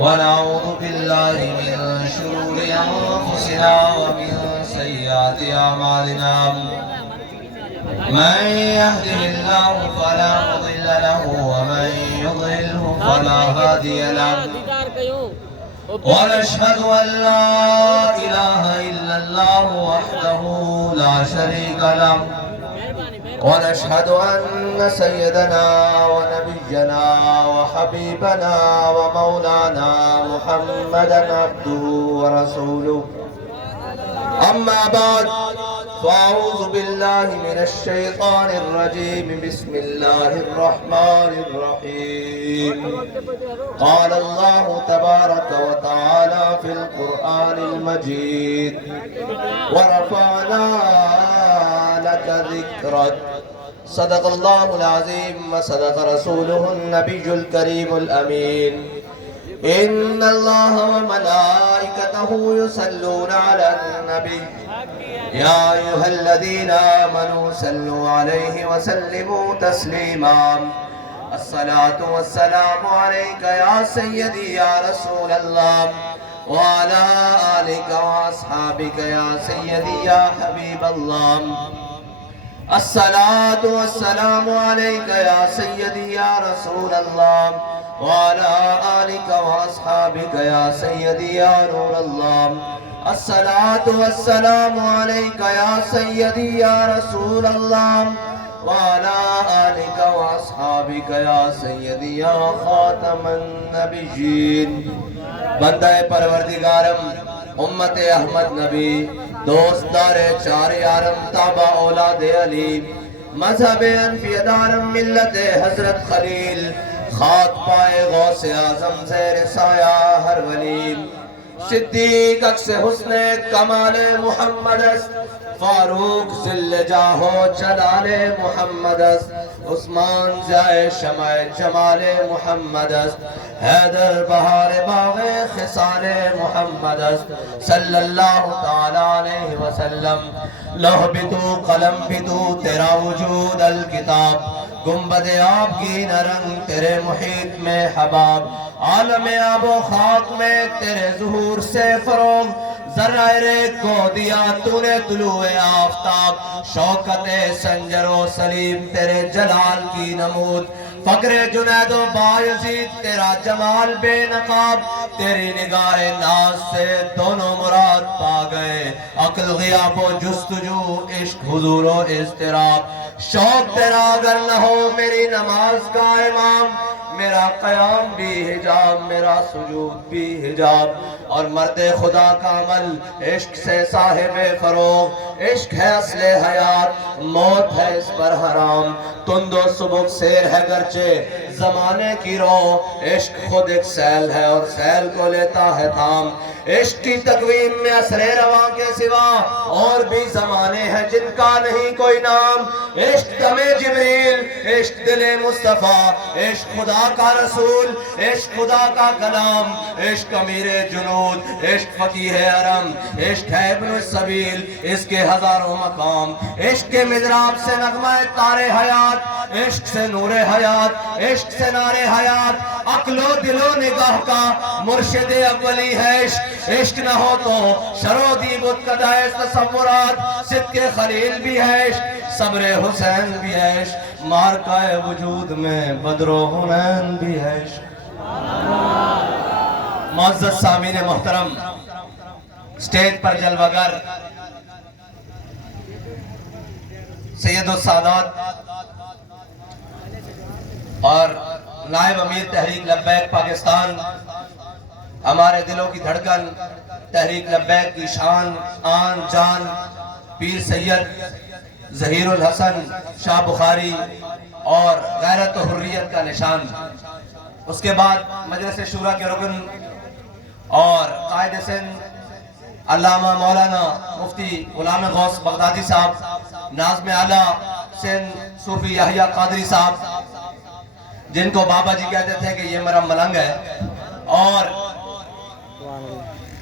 ونعوذ بالله من شرور أنفسنا ومن سيئات أعمالنا من يهده الله فلا مضل له ومن يضلله فلا هادي له ونشهد أن لا إله إلا الله وحده لا شريك له ونشهد أن سيدنا ونبينا وحبيبنا ومولانا محمدا عبده ورسوله أما بعد فأعوذ بالله من الشيطان الرجيم بسم الله الرحمن الرحيم قال الله تبارك وتعالى في القرآن المجيد ورفعنا لك ذكرك صدق الله العظيم وصدق رسوله النبي الكريم الأمين إن الله وملائكته يصلون على النبي يا أيها الذين آمنوا صلوا عليه وسلموا تسليما الصلاة والسلام عليك يا سيدي يا رسول الله وعلى آلك وأصحابك يا سيدي يا حبيب الله الصلاة والسلام عليك يا سيدي يا رسول الله وعلى آلك وأصحابك يا سيدي يا نور الله الصلاة والسلام عليك يا سيدي يا رسول الله وعلى آلك وأصحابك يا سيدي يا خاتم النبيين بندہ پروردگارم امت احمد نبی دوستدار چار یارم تابع اولاد علی مذہب انفیدارم ملت حضرت خلیل خاک پائے غوث اعظم زیر سایہ ہر ولی صدیق اکس حسن کمال محمد فاروق ذل جاہو جلال محمد عثمان جائے شمع جمال محمد حیدر بہار باغ خصال محمد صلی اللہ تعالیٰ علیہ وسلم لوح بھی تو قلم بھی تو تیرا وجود الکتاب گنبد آب کی نرنگ تیرے محیط میں حباب عالم آب و خاک میں تیرے ظہور سے فروغ ذرائع کو دیا تو نے طلوع آفتاب شوکت سنجر و سلیم تیرے جلال کی نمود فقر جنید و بایزید تیرا جمال بے نقاب تیری نگاہ ناز سے دونوں مراد پا گئے عقل غیاب و جستجو عشق حضور و اضطراب شوق تیرا اگر نہ ہو میری نماز کا امام میرا قیام بھی حجاب میرا سجود بھی حجاب اور مرد خدا کا عمل عشق سے صاحب فروغ عشق ہے اصل حیات موت ہے اس پر حرام تند و سبک سیر ہے گرچہ زمانے کی رو عشق خود ایک سیل ہے اور سیل کو لیتا ہے تھام عشق کی تقویم میں اثر رواں کے سوا اور بھی زمانے ہیں جن کا نہیں کوئی نام عشق دم جبریل عشق دل مصطفیٰ عشق خدا کا رسول عشق خدا کا کلام عشق امیر جنود عشق فقیہ حرم عشق ہے ابن السبیل اس کے ہزاروں مقام عشق کے مضراب سے نغمہ تار حیات عشق سے نور حیات عشق سے نار حیات عقل و دل و نگاہ کا مرشد اولی ہے عشق عشق نہ ہو تو شرو دی بت کدائے تصورات صدق خلیل بھی ہے عشق صبر حسین بھی ہے عشق مارکہ وجود میں بدر و حنین بھی ہے عشق معزز سامعین محترم سٹیج پر جلوگر سید السادات اور نائب امیر تحریک لبیک پاکستان ہمارے دلوں کی دھڑکن تحریک لبیک کی شان آن جان پیر سید ظہیر الحسن شاہ بخاری اور غیرت و حریت کا نشان اس کے بعد مجلس شورا کے رکن اور قائد سندھ علامہ مولانا مفتی غلام غوث بغدادی صاحب ناظم اعلیٰ سندھ صوفی یحییٰ قادری صاحب جن کو بابا جی کہتے تھے کہ یہ میرا ملنگ ہے اور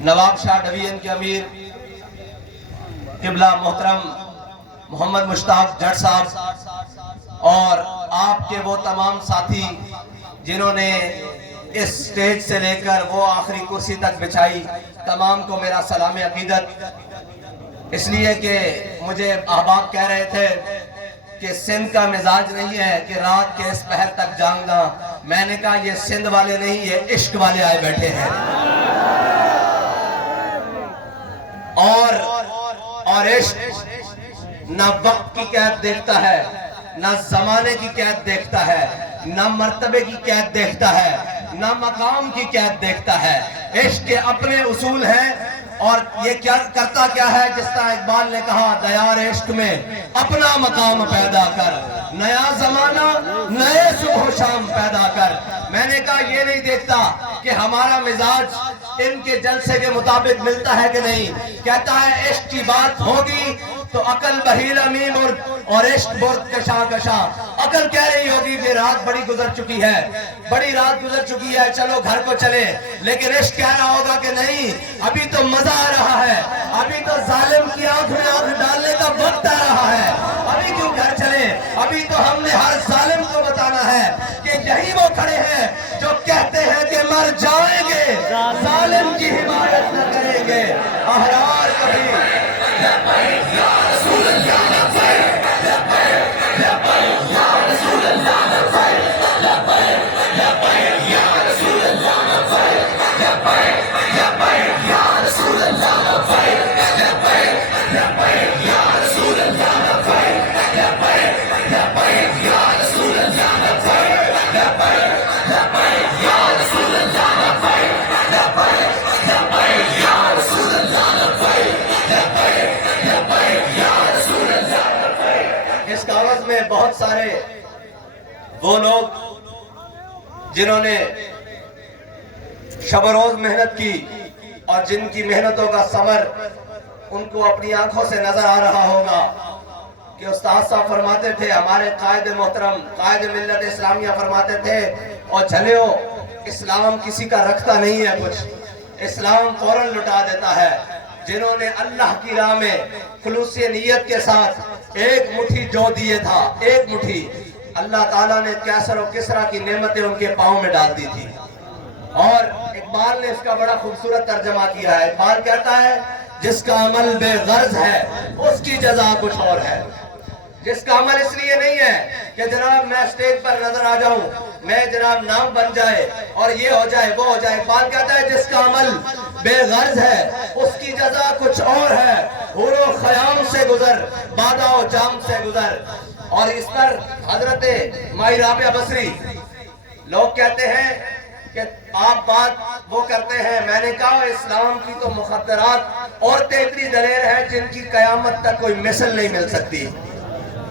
نواب شاہ ڈویژن کے امیر قبلہ محترم محمد مشتاق جٹ صاحب اور آپ کے وہ تمام ساتھی جنہوں نے اس سٹیج سے لے کر وہ آخری کرسی تک بچھائی، تمام کو میرا سلام عقیدت۔ اس لیے کہ مجھے احباب کہہ رہے تھے کہ سندھ کا مزاج نہیں ہے کہ رات کے اس پہر تک جاگنا۔ میں نے کہا یہ سندھ والے نہیں، یہ عشق والے آئے بیٹھے ہیں۔ اور عشق نہ وقت کی قید دیکھتا ہے، نہ زمانے کی قید دیکھتا ہے، نہ مرتبے کی قید دیکھتا ہے، نہ مقام کی قید دیکھتا ہے۔ عشق کے اپنے اصول ہیں، اور یہ کیا کرتا کیا ہے، جس طرح اقبال نے کہا دیار عشق میں اپنا مقام پیدا کر، نیا زمانہ نئے صبح و شام پیدا کر۔ میں نے کہا یہ نہیں دیکھتا کہ ہمارا مزاج ان کے جلسے کے مطابق ملتا ہے کہ نہیں، کہتا ہے عشق کی بات ہوگی تو عقل بہیل امیم اور عشق برد کشاں کشاں۔ عقل کہہ رہی ہوگی کہ رات بڑی گزر چکی ہے، بڑی رات گزر چکی ہے، چلو گھر کو چلے، لیکن عشق کہہ رہا ہوگا کہ نہیں، ابھی تو مزہ آ رہا ہے، ابھی تو ظالم کی آنکھ میں آنکھ ڈالنے کا وقت آ رہا ہے، ابھی کیوں گھر چلے، ابھی تو ہم نے ہر ظالم کو بتانا ہے کہ یہی وہ کھڑے ہیں جو کہتے ہیں کہ مر جائیں گے، ظالم کی حمایت نہ کریں گے، احرار کبھی۔ اس کاغذ میں بہت سارے وہ لوگ جنہوں نے شب و روز محنت کی اور جن کی محنتوں کا ثمر ان کو اپنی آنکھوں سے نظر آ رہا ہوگا کہ استاد صاحب فرماتے تھے، ہمارے قائد محترم قائد ملت اسلامیہ فرماتے تھے، اور جھلیو اسلام کسی کا رکھتا نہیں ہے کچھ، اسلام فوراً لٹا دیتا ہے۔ جنہوں نے اللہ کی راہ میں خلوص نیت کے ساتھ ایک مٹھی جو دیے تھا، ایک مٹھی، اللہ تعالیٰ نے کیسر و کسرا کی نعمتیں ان کے پاؤں میں ڈال دی تھی۔ اور اقبال نے اس کا بڑا خوبصورت ترجمہ کیا ہے۔ اقبال کہتا ہے جس کا عمل بے غرض ہے اس کی جزا کچھ اور ہے۔ جس کا عمل اس لیے نہیں ہے کہ جناب میں سٹیج پر نظر آ جاؤں، میں جناب نام بن جائے اور یہ ہو جائے وہ ہو جائے۔ اقبال کہتا ہے جس کا عمل بے غرض ہے اس کی جزا کچھ اور ہے، حور و خیام سے گزر، بادہ و جام سے گزر۔ اور اس پر حضرت مائی رابعہ بصری لوگ کہتے ہیں کہ آپ بات وہ کرتے ہیں، میں نے کہا اسلام کی تو مخدرات عورتیں اتنی دلیر ہیں جن کی قیامت تک کوئی مثل نہیں مل سکتی۔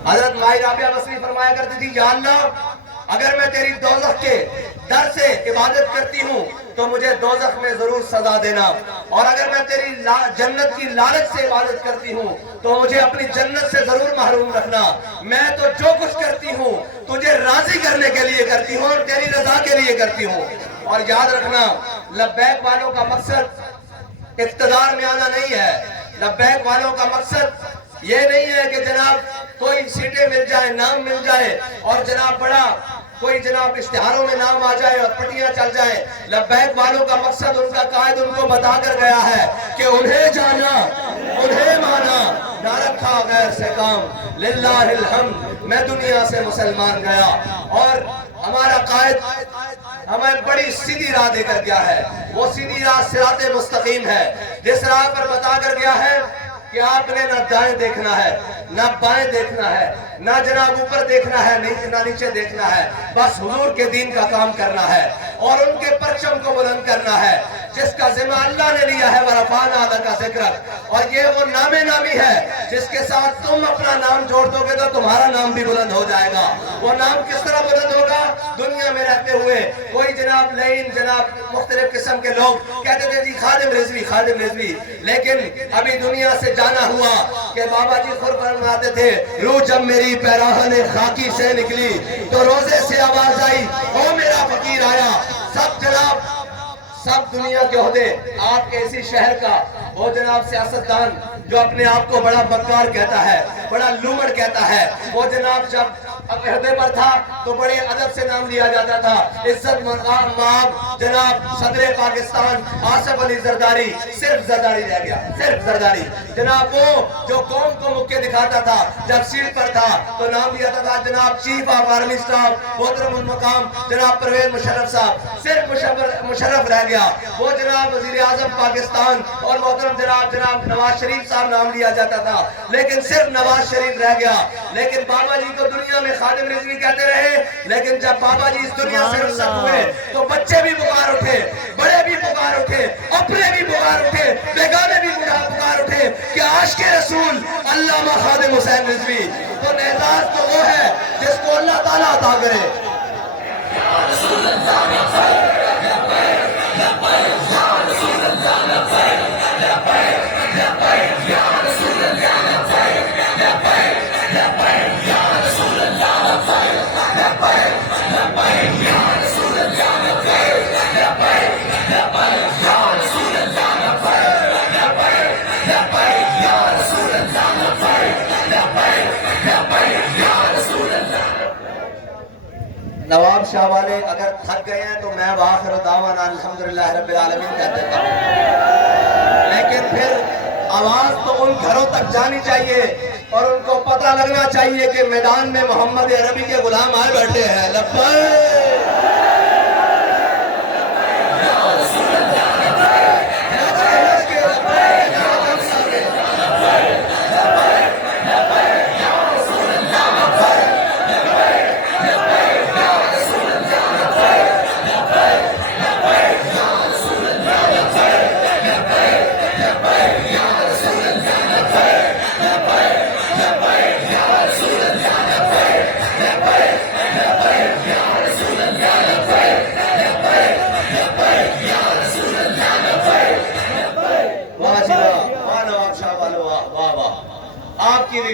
حضرت مائی رابعہ بصری فرمایا کرتی تھی، یا اللہ اگر میں تیری دوزخ کے در سے عبادت کرتی ہوں تو مجھے دوزخ میں ضرور سزا دینا، اور اگر میں تیری جنت کی لالچ سے عبادت کرتی ہوں تو مجھے اپنی جنت سے ضرور محروم رکھنا۔ میں تو جو کچھ کرتی ہوں تجھے راضی کرنے کے لیے کرتی ہوں اور تیری رضا کے لیے کرتی ہوں۔ اور یاد رکھنا لبیک والوں کا مقصد اقتدار میں آنا نہیں ہے، لبیک والوں کا مقصد یہ نہیں ہے کہ جناب کوئی سیٹیں مل جائے، نام مل جائے اور جناب بڑا کوئی جناب اشتہاروں میں نام آ جائے اور پٹیاں چل جائیں۔ لبیک والوں کا مقصد ان کا قائد ان کو بتا کر گیا ہے کہ انہیں جانا انہیں مانا، نہ رکھا غیر سے کام، للہ الحمد میں دنیا سے مسلمان گیا۔ اور ہمارا قائد ہمیں بڑی سیدھی راہ دے کر گیا ہے، وہ سیدھی راہ صراط مستقیم ہے، جس راہ پر بتا کر گیا ہے کہ آپ نے نہ دائیں دیکھنا ہے نہ بائیں دیکھنا ہے، نہ جناب اوپر دیکھنا ہے نہ نیچے دیکھنا ہے، بس حضور کے دین کا کام کرنا ہے اور ان کے پرچم کو بلند کرنا ہے جس کا ذمہ اللہ نے لیا ہے، ورفعنا لک ذکرک۔ اور یہ وہ نام نامی ہے جس کے ساتھ تم اپنا نام جوڑ دو گے تو تمہارا نام بھی بلند ہو جائے گا۔ وہ نام کس طرح بلند ہوگا؟ دنیا میں رہتے ہوئے کوئی جناب لائن جناب مختلف قسم کے لوگ کہتے تھے جی خادم رضوی خادم رضوی، لیکن ابھی دنیا سے جانا ہوا کہ بابا جی خود فرماتے تھے، روح جب میری پیراہن خاکی سے نکلی تو روزے سے آواز آئی، او میرا فقیر آیا۔ سب جناب سب دنیا کے عہدے آپ کے اسی شہر کا وہ جناب سیاستدان جو اپنے آپ کو بڑا بکار کہتا ہے، بڑا لومڑ کہتا ہے، وہ جناب جب عہدے پر تھا تو بڑے ادب سے نام لیا جاتا تھا. عزت مآب جناب صدر پاکستان آصف علی زرداری، صرف زرداری رہ گیا، صرف زرداری. جناب وہ جو قوم کو مکے دکھاتا تھا جب سیٹ پر تھا تو نام لیا تھا جناب چیف آف آرمی اسٹاف محترم المقام جناب پرویز مشرف صاحب. صرف مشرف رہ گیا. وہ جناب وزیر اعظم پاکستان اور محترم جناب نواز شریف صاحب نام لیا جاتا تھا، لیکن صرف نواز شریف رہ گیا. لیکن بابا جی کو دنیا میں خادم رضوی کہتے رہے، لیکن جب بابا جی اس دنیا سے رخصت ہوئے تو بچے بھی پکار اٹھے، بڑے بھی پکار اٹھے، اپنے بھی پکار اٹھے، بیگانے بھی پکار اٹھے کہ عاشق رسول علامہ خادم حسین رضوی. تو اعزاز تو وہ ہے جس کو اللہ تعالیٰ عطا کرے. نواب شاہ والے اگر تھک گئے ہیں تو میں وآخر دعوانا الحمدللہ رب العالمین کہتے ہیں، لیکن پھر آواز تو ان گھروں تک جانی چاہیے اور ان کو پتہ لگنا چاہیے کہ میدان میں محمد عربی کے غلام آئے بیٹھے ہیں. لبیک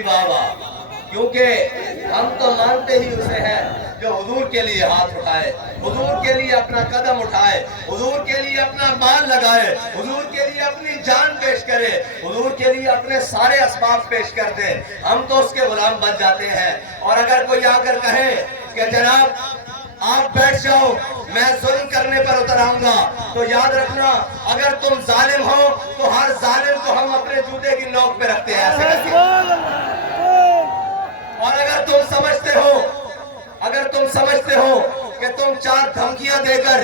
بابا، کیونکہ ہم تو مانتے ہی اسے ہیں جو حضور کے لیے ہاتھ اٹھائے، حضور کے لیے اپنا قدم اٹھائے، حضور کے لیے اپنا مال لگائے، حضور کے لیے اپنی جان پیش کرے، حضور کے لیے اپنے سارے اسباب پیش کر دے. ہم تو اس کے غلام بن جاتے ہیں. اور اگر کوئی آ کر کہے کہ جناب آپ بیٹھ جاؤ میں ظلم کرنے پر اتر آؤں گا، تو یاد رکھنا اگر تم ظالم ہو تو ہر ظالم کو ہم اپنے جوتے کی نوک پہ رکھتے ہیں ایسے کرتے ہیں. اور اگر تم سمجھتے ہو کہ تم 4 دھمکیاں دے کر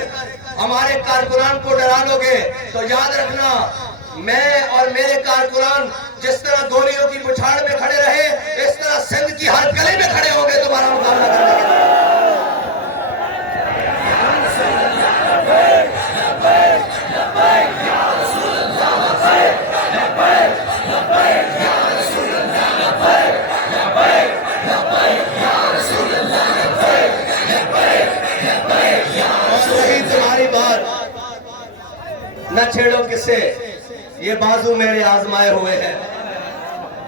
ہمارے کارکنان کو ڈرا لو گے تو یاد رکھنا میں اور میرے کارکنان جس طرح گولیوں کی بچھاڑ میں کھڑے رہے اس طرح سندھ کی ہر گلی میں کھڑے ہوں گے تمہارا مقابلہ کرنے کے لیے. نہ چھیڑو کسے، یہ بازو میرے آزمائے ہوئے ہیں.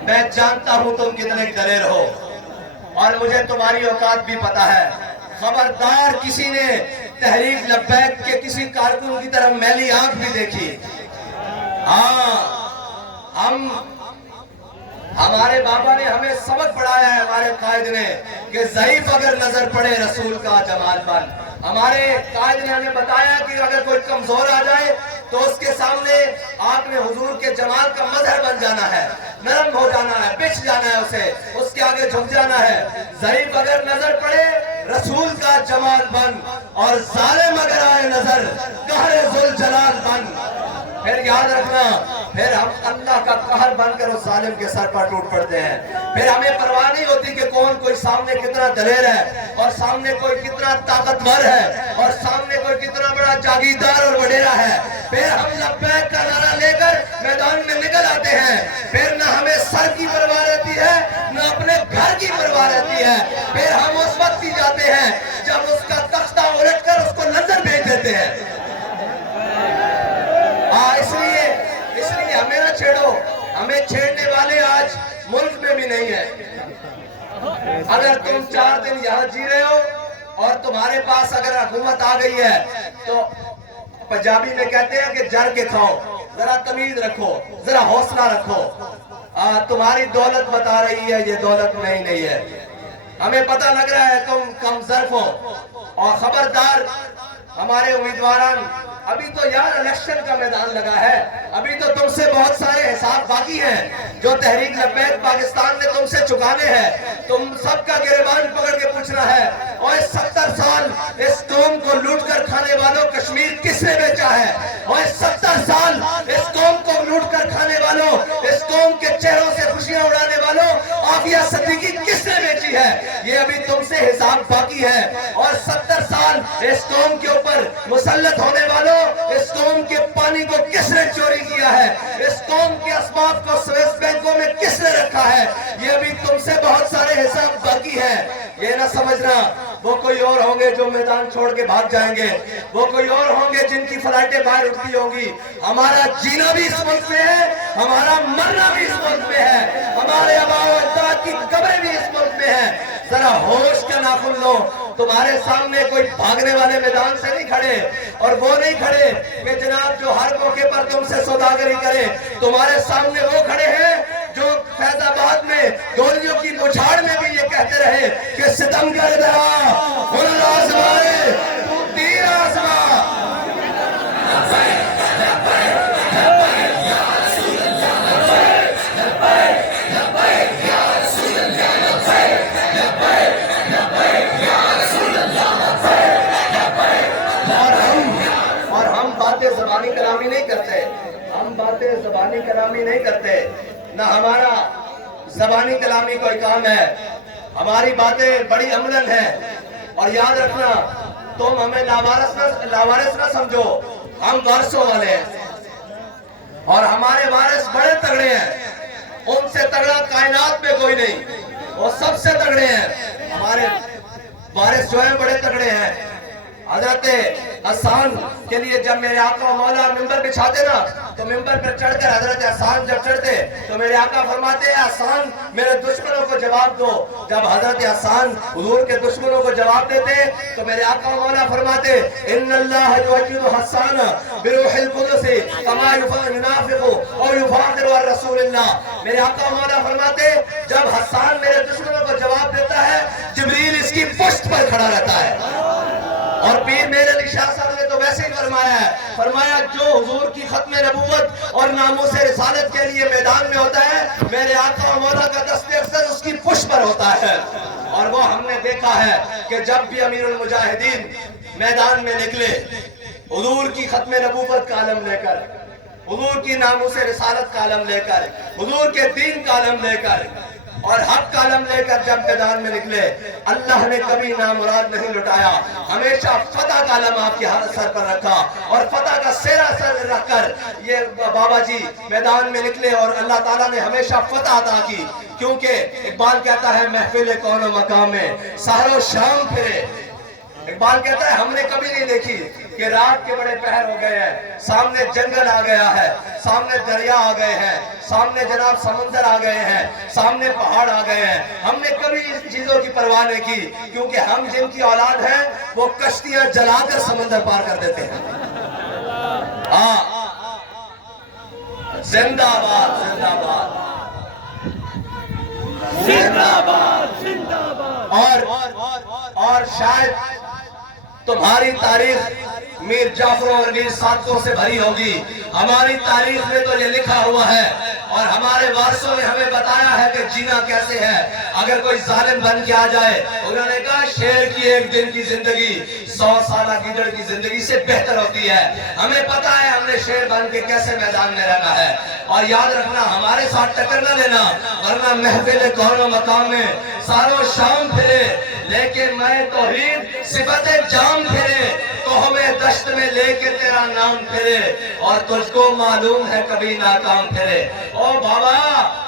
میں جانتا ہوں تم کتنے دلیر ہو اور مجھے تمہاری اوقات بھی پتا ہے. خبردار کسی نے تحریک لبیک کے کسی کارکن کی طرف میلی آنکھ بھی دیکھی. ہاں ہمارے بابا نے ہمیں سبق پڑھایا ہے، ہمارے قائد نے، کہ ضعیف اگر نظر پڑے رسول کا جمال بن. ہمارے قائد نے ہمیں بتایا کہ اگر کوئی کمزور آ جائے تو اس کے سامنے آپ نے حضور کے جمال کا مظہر بن جانا ہے، نرم ہو جانا ہے، بچھ جانا ہے، اسے اس کے آگے جھک جانا ہے. ضعیف اگر نظر پڑے رسول کا جمال بن اور ظالم اگر آئے نظر قہر ذوالجلال بن. پھر یاد رکھنا پھر ہم اللہ کا قہر بن کر اس ظالم کے سر پر ٹوٹ پڑتے ہیں. پھر ہمیں پرواہ نہیں ہوتی کہ کون کوئی سامنے کتنا دلیر ہے اور سامنے کوئی کتنا طاقتور ہے اور سامنے کوئی کتنا بڑا جاگیردار اور وڈیرا ہے. پھر ہم لبیک کا نعرہ لے کر میدان میں نکل آتے ہیں. پھر نہ ہمیں سر کی پرواہ رہتی ہے نہ اپنے گھر کی پرواہ رہتی ہے. پھر ہم اس وقت ہی جاتے ہیں جب اس کا تختہ الٹ کر اس کو نظر بھیج دیتے ہیں. اس لیے ہمیں نہ چھیڑو. ہمیں چھیڑنے والے آج ملک میں بھی نہیں ہیں. اگر تم 4 دن یہاں جی رہے ہو اور تمہارے پاس اگر حکومت آ گئی ہے تو پنجابی میں کہتے ہیں کہ جر کے کھاؤ. ذرا تمیز رکھو، ذرا حوصلہ رکھو. تمہاری دولت بتا رہی ہے یہ دولت نہیں ہے. ہمیں پتہ لگ رہا ہے تم کم ظرف ہو، اور خبردار ہمارے امیدواران، ابھی تو یار الیکشن کا میدان لگا ہے، ابھی تو تم سے بہت سارے حساب باقی ہیں جو تحریک لبیک پاکستان نے تم سے چکانے ہیں۔ تم سب کا گریبان پکڑ کے پوچھنا ہے، اور 70 سال اس قوم کو لوٹ کر کھانے والوں کشمیر کس نے بیچا ہے؟ اور 70 سال اس قوم کو لوٹ کر کھانے والوں، اس قوم کے چہروں سے خوشیاں اڑانے والوں عافیہ صدیقی کس نے بیچی ہے؟ یہ ابھی تم سے حساب باقی ہے۔ اور 70 سال اس قوم کے اوپر مسلط ہونے والوں، اس قوم کے پانی کو کس نے چوری کیا ہے؟ اس قوم کے اسباب کو سویس بینکوں میں کس نے رکھا ہے؟ یہ ابھی تم سے بہت سارے حساب باقی ہے۔ یہ نہ سمجھنا وہ کوئی اور ہوں گے جو میدان چھوڑ کے بھاگ جائیں گے، وہ کوئی اور ہوں گے جن کی فلائٹیں باہر اٹھتی ہوں گی۔ ہمارا جینا بھی اس ملک میں ہے، ہمارا مرنا بھی اس ملک میں ہے، ہمارے آباء و اجداد کی قبریں بھی اس ملک میں ہیں۔ ذرا ہوش کا ناخن لو، تمہارے سامنے کوئی بھاگنے والے میدان سے نہیں کھڑے، اور وہ نہیں کھڑے کہ جناب جو ہر موقع پر تم سے سوداگری کرے۔ تمہارے سامنے وہ کھڑے ہیں جو فیض آباد میں گولیوں کی بچھاڑ میں بھی یہ کہتے رہے کہ ستم کر درا خلل آزمائے تو تیر آزما۔ اور ہم باتیں زبانی کلامی نہیں کرتے، ہم باتیں زبانی کلامی نہیں کرتے، نہ ہمارا زبانی کلامی کوئی کام ہے، ہماری باتیں بڑی عملاً ہیں۔ اور یاد رکھنا، تم ہمیں لاوارث نہ سمجھو، ہم وارثوں والے ہیں، اور ہمارے وارث بڑے تگڑے ہیں، ان سے تگڑا کائنات میں کوئی نہیں، وہ سب سے تگڑے ہیں۔ ہمارے وارث جو ہیں بڑے تگڑے ہیں۔ حضرت حسان کے لیے جب میرے آقا و مولا ممبر بچھاتے نا، تو ممبر پر چڑھ کر حضرت حسان جب چڑھتے تو میرے آقا فرماتے ہیں حسان میرے دشمنوں کو جواب دو۔ جب حضرت حسان حضور کے دشمنوں کو جواب دیتے تو میرے آقا و مولا فرماتے ان اللہ یوجد حسان بروح القدس کما ينافق او يفاخر الرسول اللہ۔ میرے آقا و مولا فرماتے جب حسان میرے دشمنوں کو جواب دیتا ہے، جبریل اس کی پشت پر کھڑا رہتا ہے۔ اور پیر میرے علی شاہ صاحب نے تو ویسے ہی فرمایا ہے، فرمایا جو حضور کی ختم نبوت اور ناموس رسالت کے لیے میدان میں ہوتا ہے، میرے آقا و مولا کا دست اکثر اس کی پشت پر ہوتا ہے۔ اور وہ ہم نے دیکھا ہے کہ جب بھی امیر المجاہدین میدان میں نکلے، حضور کی ختم نبوت کا علم لے کر، حضور کی ناموس رسالت کا علم لے کر، حضور کے دین کا علم لے کر اور حق کا علم لے کر جب میدان میں نکلے، اللہ نے کبھی نامراد نہیں لٹایا، ہمیشہ فتح کا علم آپ کے سر پر رکھا، اور فتح کا سہرا سر رکھ کر یہ بابا جی میدان میں نکلے، اور اللہ تعالیٰ نے ہمیشہ فتح عطا کی۔ کیونکہ اقبال کہتا ہے محفل کون و مقام میں سحر و شام پھرے۔ اقبال کہتا ہے ہم نے کبھی نہیں دیکھی کہ رات کے بڑے پہر ہو گئے ہیں، سامنے جنگل آ گیا ہے، سامنے دریا آ گئے ہیں، سامنے جناب سمندر آ گئے ہیں، سامنے پہاڑ آ گئے ہیں۔ ہم نے کبھی اس چیزوں کی پرواہ نہیں کی، کیونکہ ہم جن کی اولاد ہیں وہ کشتیاں جلا کر سمندر پار کر دیتے ہیں۔ ہاں، زندہ باد، زندہ باد، زندہ باد، زندہ باد۔ اور شاید تمہاری تاریخ میر جعفر اور میر صادقوں سے بھری ہوگی، ہماری تاریخ میں تو یہ لکھا ہوا ہے، اور ہمارے وارثوں نے ہمیں بتایا ہے کہ جینا کیسے ہے۔ اگر کوئی ظالم بن کے آ جائے، انہوں نے کہا شیر کی ایک دن کی زندگی 100 سالہ گیدڑ کی زندگی سے بہتر ہوتی ہے۔ ہمیں پتا ہے ہم نے شیر بن کے کیسے میدان میں رہنا ہے، اور یاد رکھنا ہمارے ساتھ ٹکر نہ لینا، ورنہ محفل کون و مقام میں ساروں شام پھرے، لیکن میں توحید صفت جام پھرے، تو ہمیں دشت میں لے کے تیرا نام پھرے، اور تجھ کو معلوم ہے کبھی ناکام پھرے۔ او بابا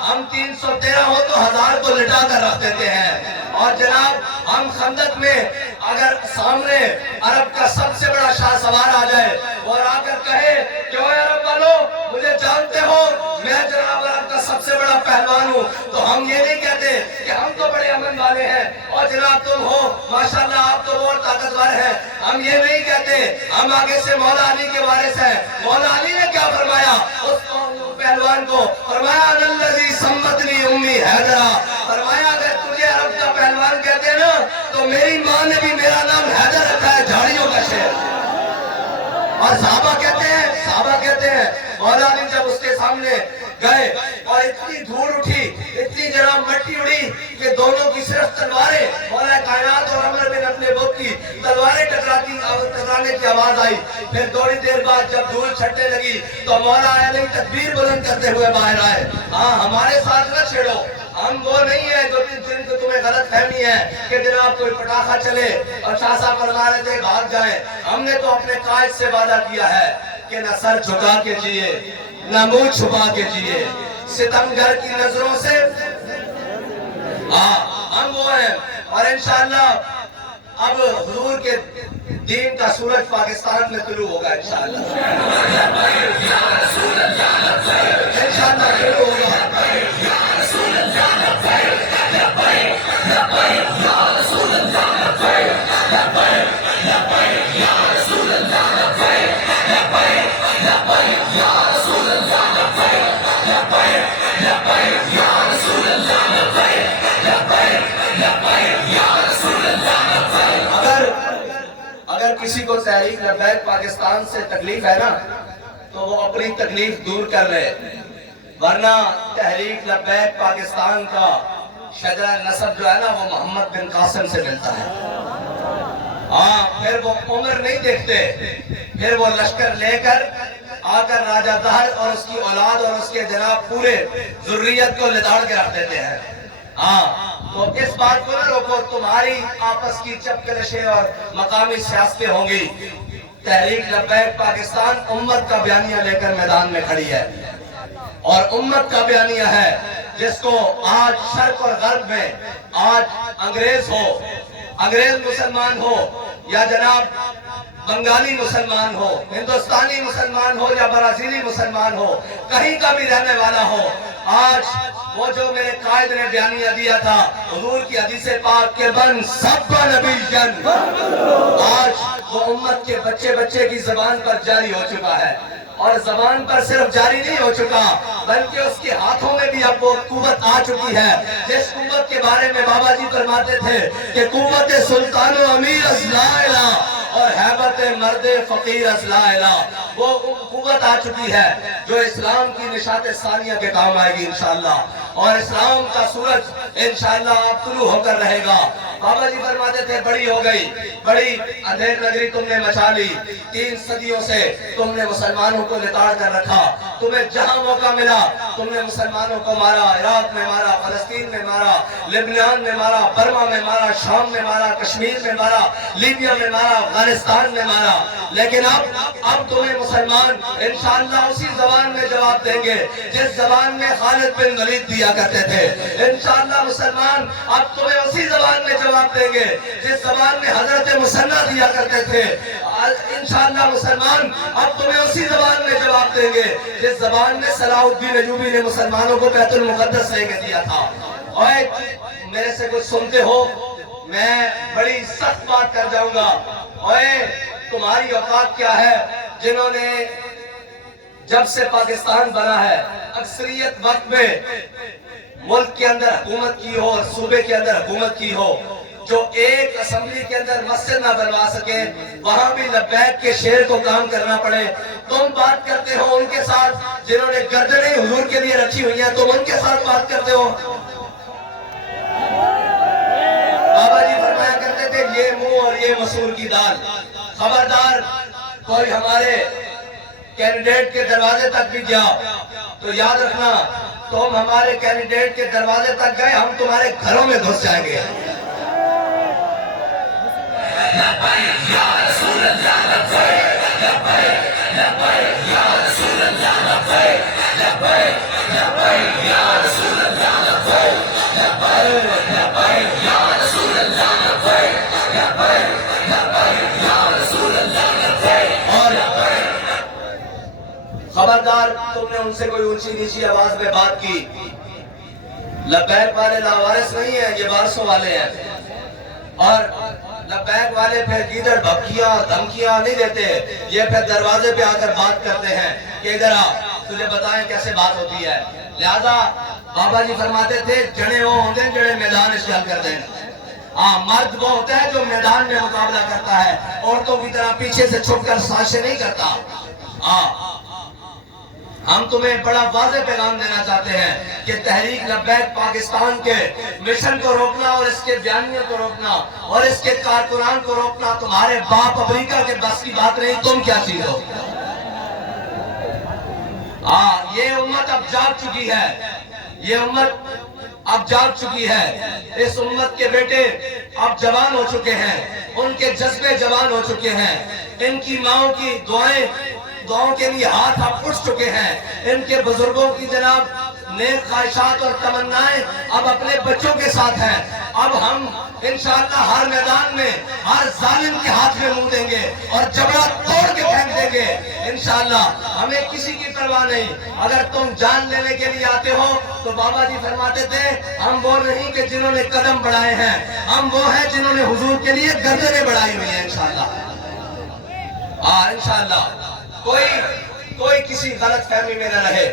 ہم 313 ہو تو 1000 کو لٹا کر رکھ دیتے ہیں، اور جناب ہم خندق میں اگر سامنے عرب کا سب سے بڑا شاہ سوار آ جائے اور آ کر کہے کہ اوے عرب والو مجھے جانتے ہو، میں جناب عرب کا سب سے بڑا پہلوان ہوں، تو ہم یہ نہیں کہتے کہ ہم تو بڑے امن والے ہیں اور جناب تم ہو ماشاءاللہ آپ تو بہت طاقتور ہیں، ہم یہ نہیں کہتے، ہم آگے سے مولا علی کے وارث ہیں۔ مولا علی نے کیا فرمایا اس پہلوان کو؟ فرمایا الذی سمتنی امی حیدرہ، فرمایا اگر تجھے عرب کا پہلوان کہتے میری ماں نے بھی میرا نام حیدر رکھا ہے، جھاڑیوں کا شہر۔ اور صحابہ کہتے ہیں مولا علی جب اس کے سامنے گئے اور اتنی دھول اٹھی، اتنی جناب مٹی اڑی کہ دونوں کی صرف تلواریں، مولا کائنات اور عمر بن عبد الوہاب کی تلواریں ٹکرانے کی آواز آئی۔ پھر تھوڑی دیر بعد جب دھول چھٹنے لگی تو مولا علی تکبیر بلند کرتے ہوئے باہر آئے۔ ہاں ہمارے ساتھ نہ چھیڑو، ہم وہ نہیں ہیں جو جن کو تمہیں غلط فہمی ہے کہ جناب کوئی پٹاخہ چلے اور شاہ صاحب فرما رہے تھے بھاگ جائیں۔ ہم نے تو اپنے قائد سے وعدہ کیا ہے کہ نہ سر جھکا کے جیے نہ منہ چھپا کے جیے، ستمگر کی نظروں سے ہم وہ ہیں۔ اور انشاءاللہ اب حضور کے دین کا سورج پاکستان میں طلوع ہوگا انشاءاللہ، انشاءاللہ طلوع ہوگا۔ اگر کسی کو تحریک لبیک پاکستان سے تکلیف ہے نا تو وہ اپنی تکلیف دور کر لے، ورنہ تحریک لبیک پاکستان کا شجرہ نسب جو ہے نا وہ محمد بن قاسم سے ملتا ہے۔ پھر وہ عمر نہیں دیکھتے، پھر وہ لشکر لے کر آ کر راجہ دہر اور اس کی اولاد اور اس کے جناب پورے ذریت کو لداڑ کے رکھ دیتے ہیں۔ تو اس بات کو نہ روکو، تمہاری آپس کی چپکلشیں اور مقامی سیاستیں ہوں گی۔ تحریک لبیک پاکستان امت کا بیانیہ لے کر میدان میں کھڑی ہے، اور امت کا بیانیہ ہے جس کو آج شرق اور غرب میں، آج انگریز مسلمان ہو یا جناب بنگالی مسلمان ہو، ہندوستانی مسلمان ہو یا برازیلی مسلمان ہو، کہیں کا بھی رہنے والا ہو، آج وہ جو میرے قائد نے بیانیہ دیا تھا حضور کی حدیث پاک کے بن سب نبی جن، آج وہ امت کے بچے کی زبان پر جاری ہو چکا ہے۔ اور زبان پر صرف جاری نہیں ہو چکا بلکہ اس کے ہاتھوں میں بھی اب وہ قوت آ چکی ہے جس قوت کے بارے میں بابا جی فرماتے تھے کہ قوت سلطان و امیر از لا الہ اور حیبت مرد فقیر از لا الہ، وہ قوت آ چکی ہے جو اسلام کی نشاط ثانیہ کے کام آئے گی انشاءاللہ، اور اسلام کا سورج انشاءاللہ اب طلوع ہو کر رہے گا۔ بابا جی فرماتے تھے بڑی ہو گئی، بڑی اندھیر نگری تم نے مچا لی، 3 صدیوں سے تم نے مسلمانوں کو لتاڑ کر رکھا، تمہیں جہاں موقع ملا تم نے مسلمانوں کو مارا، عراق میں مارا، فلسطین میں مارا، لبنان میں مارا، برما میں مارا، شام میں مارا، کشمیر میں مارا، لیبیا میں مارا، افغانستان میں مارا، لیکن اب تمہیں مسلمان انشاءاللہ اسی زبان میں جواب دیں گے جس زبان میں خالد بن ولید دیا کرتے تھے۔ انشاءاللہ مسلمان اب تمہیں اسی زبان میں جواب دیں گے جس زبان میں حضرت مسنہ دیا کرتے تھے۔ انشاءاللہ مسلمان اب تمہیں اسی زبان میں جواب دیں گے جس زبان میں صلاح الدین ایوبی نے مسلمانوں کو بیت المقدس لے کے دیا تھا۔ اور میرے سے کچھ سنتے ہو، میں بڑی سخت بات کر جاؤں گا، اور تمہاری اوقات کیا ہے جنہوں نے جب سے پاکستان بنا ہے اکثریت وقت میں ملک کے اندر حکومت کی ہو اور صوبے کے اندر حکومت کی ہو، جو ایک اسمبلی کے اندر مسجد نہ بنوا سکے، وہاں بھی لبیک کے شعر کو کام کرنا پڑے۔ تم بات کرتے ہو ان کے ساتھ جنہوں نے گردنیں حضور کے لیے رکھی ہوئی ہیں، تم ان کے ساتھ بات کرتے ہو۔ بابا جی فرمایا کرتے تھے یہ منہ اور یہ مسور کی دال، خبردار کوئی ہمارے کینڈیڈیٹ کے دروازے تک بھی گیا تو یاد رکھنا تم ہمارے کینڈیڈیٹ کے دروازے تک گئے، ہم تمہارے گھروں میں گھس جائیں گے۔ خبردار تم نے ان سے کوئی اونچی نیچی آواز میں بات کی، لبیک والے لاوارث نہیں ہیں، یہ وارثوں والے ہیں، اور لبیک والے پھر گیدڑ بھبکیاں دھمکیاں نہیں دیتے، یہ پھر دروازے پہ آ کر بات کرتے ہیں کہ ادھر آ تجھے بتائیں کیسے بات ہوتی ہے۔ لہذا بابا جی فرماتے تھے جڑے ہوں دیں جڑے میدان اشغال کر دیں، مرد وہ ہوتا ہے جو میدان میں مقابلہ کرتا ہے، عورتوں کی طرح پیچھے سے چھپ کر سازشیں نہیں کرتا۔ ہم تمہیں بڑا واضح پیغام دینا چاہتے ہیں کہ تحریک لبیک پاکستان کے مشن کو روکنا اور اس کے بیانیوں کو روکنا اور اس کے کارکنان کو روکنا تمہارے باپ امریکہ کے بس کی بات نہیں، تم کیا چیز ہو؟ یہ امت اب جاگ چکی ہے، یہ امت اب جاگ چکی ہے۔ اس امت کے بیٹے اب جوان ہو چکے ہیں، ان کے جذبے جوان ہو چکے ہیں، ان کی ماؤں کی دعاؤں کے لیے ہاتھ اب اٹھ چکے ہیں، ان کے بزرگوں کی جناب نیک خواہشات اور تمنائیں اب اپنے بچوں کے ساتھ ہیں۔ اب ہم انشاءاللہ ہر میدان میں ہر ظالم کے ہاتھ میں منہ دیں گے اور جبڑا توڑ کے پھینک دیں گے انشاءاللہ۔ ہمیں کسی کی پرواہ نہیں، اگر تم جان لینے کے لیے آتے ہو تو بابا جی فرماتے تھے ہم وہ نہیں کہ جنہوں نے قدم بڑھائے ہیں، ہم وہ ہیں جنہوں نے حضور کے لیے گردنیں بڑھائی ہوئی ہیں انشاءاللہ۔ انشاءاللہ کوئی کسی غلط فہمی میں نہ رہے،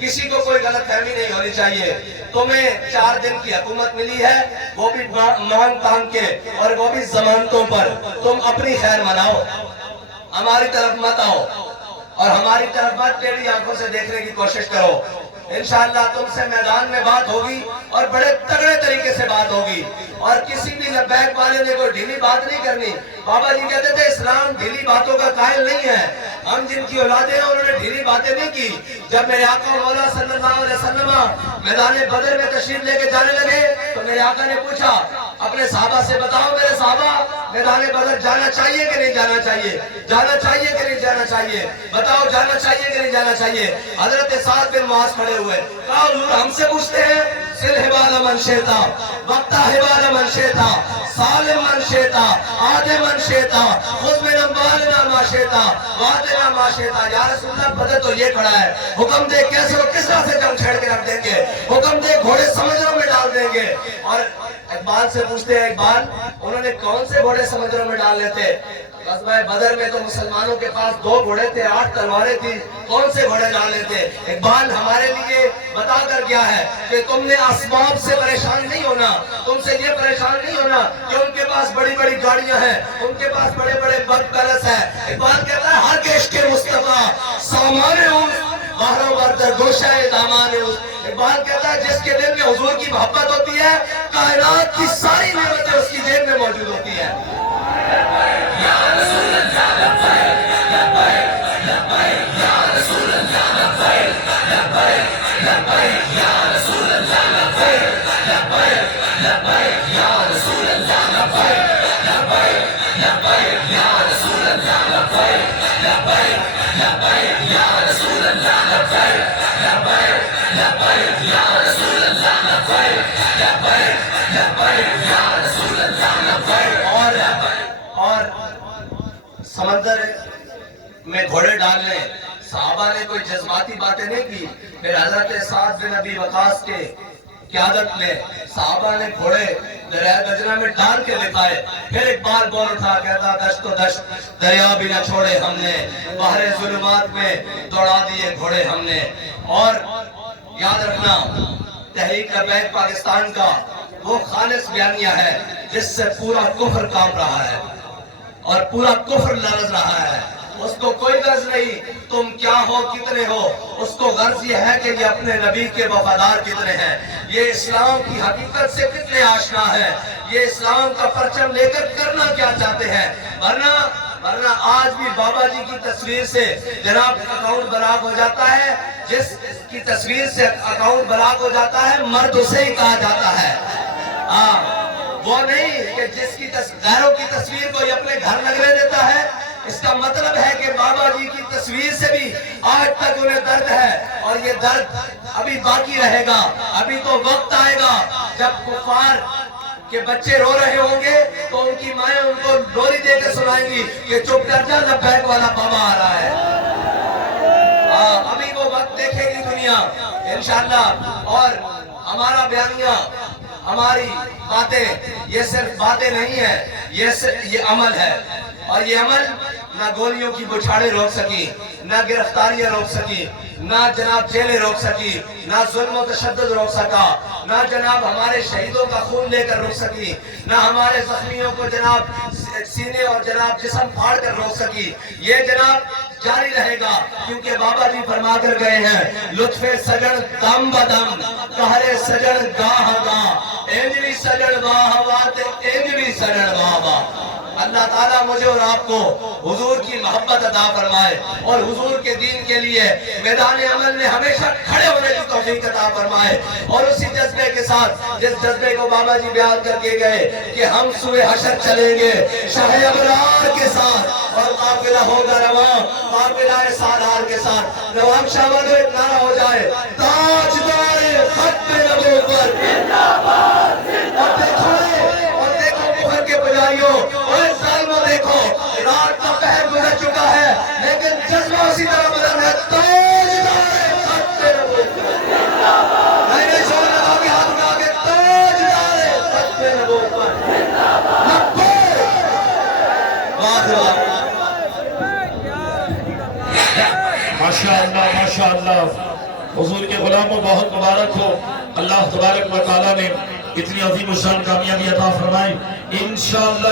کسی کو کوئی غلط فہمی نہیں ہونی چاہیے۔ تمہیں 4 دن کی حکومت ملی ہے، وہ بھی مانگ تانگ کے اور وہ بھی ضمانتوں پر۔ تم اپنی خیر مناؤ، ہماری طرف مت آؤ اور ہماری طرف مت ٹیڑھی آنکھوں سے دیکھنے کی کوشش کرو۔ انشاءاللہ تم سے میدان میں بات ہوگی اور بڑے تگڑے طریقے سے بات ہوگی، اور کسی بھی لبیک والے نے کوئی ڈھیلی بات نہیں کرنی۔ بابا جی کہتے تھے اسلام ڈھیلی باتوں کا قائل نہیں ہے، ہم جن کی اولادیں ہیں انہوں نے ڈھیلی باتیں نہیں کی۔ جب میرے آقا مولا صلی اللہ علیہ وسلم میدان بدر میں تشریف لے کے جانے لگے تو میرے آقا نے پوچھا اپنے صحابہ سے، بتاؤ میرے صحابہ میدان بدر جانا چاہیے کہ نہیں جانا چاہیے، جانا چاہیے کہ نہیں جانا چاہیے، بتاؤ جانا چاہیے کہ نہیں جانا چاہیے۔ حضرت سعد بن معاذ کھڑے ہوئے، کہا حضور ہم سے پوچھتے ہیں، سل حبال من شیتا وقتا حبال من شیتا سالم من شیتا آدھے من شیتا خود من اموالنا ما شیتا وعدنا ما شیتا۔ یا رسول اللہ بدر تو یہ کھڑا ہے، حکم دے کیسے اور کس طرح سے جنگ چھیڑ کے رکھ دیں گے، حکم دے گھوڑے سمندروں میں ڈال دیں گے۔ اور اقبال سے پوچھتے ہیں اقبال انہوں نے کون سے گھوڑے سمندروں میں ڈال لیتے؟ غزوہ بدر میں تو مسلمانوں کے پاس 2 گھوڑے تھے، 8 تلواریں تھی، کون سے گھوڑے ڈال لیتے؟ اقبال ہمارے لیے بتا کر کیا ہے کہ تم نے اسباب سے پریشان نہیں ہونا، تم سے یہ پریشان نہیں ہونا کہ ان کے پاس بڑی بڑی گاڑیاں ہیں، ان کے پاس بڑے بڑے بگ پیلس ہیں۔ اقبال کہتا ہے ہر کے عشق مصطفیٰ سامان ہوں باہروں بردر گوشہ دامان ہوں۔ اقبال کہتا ہے جس کے دل میں حضور کی محبت ہوتی ہے کائنات کی ساری نعمتیں اس کی جیب میں موجود ہوتی ہیں۔ اور سمندر میں گھوڑے ڈالنے صحابہ نے کوئی جذباتی باتیں نہیں کی۔ پھر حضرت سعد بن ابی وقاص کے قیادت میں صحابہ نے گھوڑے دریائے دجلہ میں ڈال کے دکھائے۔ پھر اقبال بول اٹھا کہتا دشت و دشت دریا بھی نہ چھوڑے ہم نے، بحر ظلمات میں دوڑا دیے گھوڑے ہم نے۔ اور یاد رکھنا تحریک لبیک پاکستان کا وہ خالص بیانیہ ہے جس سے پورا کفر کام رہا ہے اور پورا کفر لرز رہا ہے۔ اس کو کوئی غرض نہیں تم کیا ہو کتنے ہو، اس کو غرض یہ ہے کہ یہ اپنے نبی کے وفادار کتنے ہیں، یہ اسلام کی حقیقت سے کتنے آشنا ہے، یہ اسلام کا پرچم لے کر کرنا کیا چاہتے ہیں۔ ورنہ آج بھی بابا جی کی تصویر سے جناب اکاؤنٹ بلاک ہو جاتا ہے، جس کی تصویر سے اکاؤنٹ بلاک ہو جاتا ہے مرد اسے ہی کہا جاتا ہے۔ وہ نہیں کہ جس کی غیروں کی تصویر کو یہ اپنے گھر لگنے دیتا ہے۔ اس کا مطلب ہے کہ بابا جی کی تصویر سے بھی آج تک انہیں درد ہے اور یہ درد ابھی باقی رہے گا۔ ابھی تو وقت آئے گا جب کفار کے بچے رو رہے ہوں گے تو ان کی مائیں ان کو لوری دے کے سنائیں گی کہ چپ کر جا لبیک والا بابا آ رہا ہے۔ ابھی وہ وقت دیکھے گی دنیا انشاءاللہ۔ اور ہمارا بیانیہ، ہماری باتیں یہ صرف باتیں نہیں ہیں، یہ عمل ہے، اور یہ عمل نہ گولیوں کی بچھاڑیں روک سکی، نہ گرفتاریاں روک سکی، نہ جناب جیلیں روک سکی، نہ ظلم و تشدد روک سکا، نہ جناب ہمارے شہیدوں کا خون لے کر روک سکی، نہ ہمارے زخمیوں کو جناب سینے اور جناب جسم پھاڑ کر روک سکی. یہ جناب جاری رہے گا، کیونکہ بابا جی فرما کر گئے ہیں لطف سجن دم بدم کہرے سجن گاہ گاہ انجلی سجن واہ وات انجلی سجن واہ واہ. اللہ تعالیٰ مجھے اور آپ کو حضور کی محبت عطا فرمائے اور حضور کے دین کے لیے میدان عمل میں ہمیشہ کھڑے ہونے کی توفیق عطا فرمائے. اور اسی جذبے کے ساتھ جس جذبے کو بابا جی بیان کر کے گئے کہ ہم سوئے حشر چلیں گے شاہ ابرار کے ساتھ اور قافلہ ہوگا رواں قافلہ سالار کے ساتھ. نواب شاہ والو ایک نعرہ ہو جائے تاجدار ختم نبوت زندہ باد زندہ باد. اور دیکھو کفر کے پجاریوں اور ظالموں دیکھو رات کا پہر گزر چکا ہے لیکن جذبہ اسی طرح بدل ہے. تاجدار ختم نبوت زندہ باد. نہیں نہیں شور لگا کے ہاتھ اٹھا کے تاجدار ختم نبوت زندہ باد. ماشاءاللہ ماشاءاللہ. حضور کے غلاموں بہت مبارک ہو. اللہ تبارک و تعالیٰ نے اتنی عظیم الشان کامیابی عطا فرمائی. انشاءاللہ